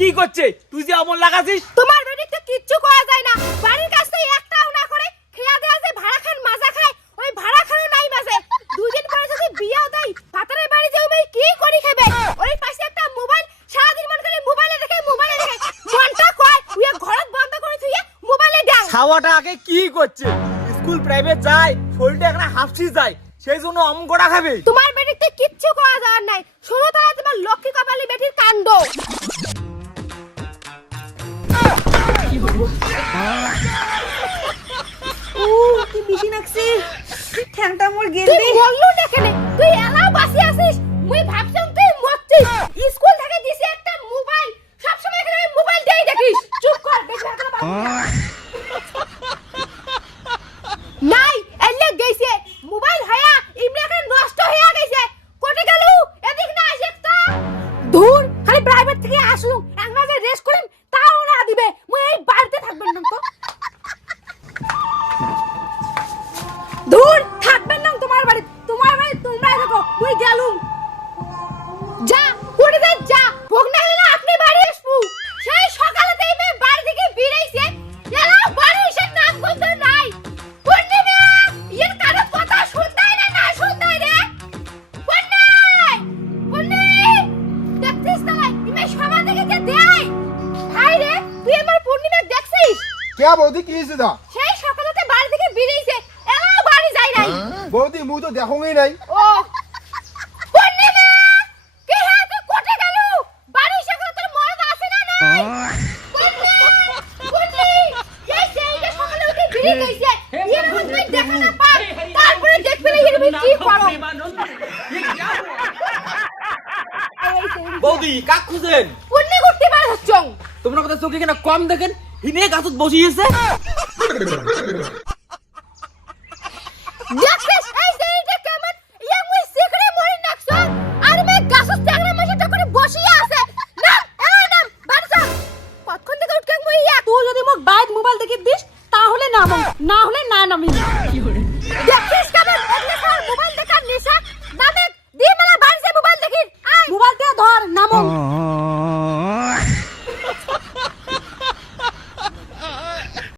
কি করছে? তুই যে অমন লাগাছিস। তোমার বেটি তো কিচ্ছু করা যায় না। বাড়ির কাছে একটাও না করে খেয়া দেয়া যে ভাড়া খান মাজা খায়, ওই ভাড়া খানো নাই মাঝে। দুই দিন পরে যদি বিয়াও দেয়, ভাতারের বাড়ি যাও ভাই কি করি খাবে? ওই পাশে একটা মোবাইল, সারাদিন মন করে মোবাইলে দেখে। মনটা কয় তুই ঘরত বন্ধ করে তুই মোবাইলে ডাং। খাওয়াটা আগে কি করছে? স্কুল প্রাইভেট যায়, শরীরটা এখানে হাফসি যায়, সেই জন্য অম গোড়া খাবে। তোমার বেটির তো কিচ্ছু করা যাওয়ার নাই। শোনো তারা তোমার লক্ষ্মী কপালি বেটির কাণ্ড। কি বেশি নাকছে, ঠ্যাংটা মোর গেল তুই বললু না কেন? তুই এলাও বাসি আছিস। মুই ভাবছম তুই মরছিস। স্কুল থেকে দিছি একটা মোবাইল, সব সময় এখানে মোবাইল দেই দেখিস। চুপ কর, বেশি কথা বল নাই। এলে গেছে মোবাইল হায়া ইমনে এখন নষ্ট হয়ে গেছে। কোটে গেল? এদিক না আসে তো দূর। খালি প্রাইভেট থেকে আসলু, একবার যে রেস্ট করিম তাও না দিবে। মুই এই বাড়িতে থাকবেন না তো। দূর থাকবেন না তোমার বাড়ি। তোমার বাড়ি তোমরা থাকো, মুই গেলুম। যা কোটে দে যা। ভোগ না হলে আপনি বাড়ি আসবো। সেই সকালেতেই মে বাড়ি থেকে বেরাইছে, এলা বাড়ি এসে নাম গন্ধ নাই। পূর্ণিমা এর কারো কথা শুনতাই না শুনতাই রে। পূর্ণিমা দেখছিস না ইমে সভা থেকে যে দেয়। ভাই রে তুই আমার পূর্ণিমা দেখছিস? क्या बौदी की सीधा সেই সকালেতে বাড়ি থেকে বেরাইছে, এলা বাড়ি যাই নাই। बौदी मुंह तो देखूंगी नहीं। ও পূর্ণিমা কি হ্যাঁ তুই কোটে গেল? বাড়ি এসে তোর মজা আছে না নাই? পূর্ণিমা এই সেইটা সকালে উঠে বেরিয়ে গেছে, এর মধ্যে দেখা না পাই। তারপরে দেখবে এর আমি কি করব। বৌদি কাক খুঁজেন? পূর্ণি করতে পারে হচ্ছং। তোমরা কথা চোখে কিনা কম দেখেন, হিনে গাছত বসিয়েছে। দেখছিস এই যে এইটা কেমন ইয়া মুই সিকড়ে মরি নাকছং। আর মে গাছত চাংরা মাঝে করে বসিয়া আছে। না না বাড়ছা কতক্ষণ থেকে উঠকে মুই ইয়া। তুই যদি মোক বাইদ মোবাইল দেখে দিস তাহলে নামো, না হলে না নামি। দেখছিস কেমন এগুলা সব মোবাইল দেখার নেশা। নামে দি মেলা বাড়ছে মোবাইল দেখিন। আয় মোবাইলটা ধর নামো।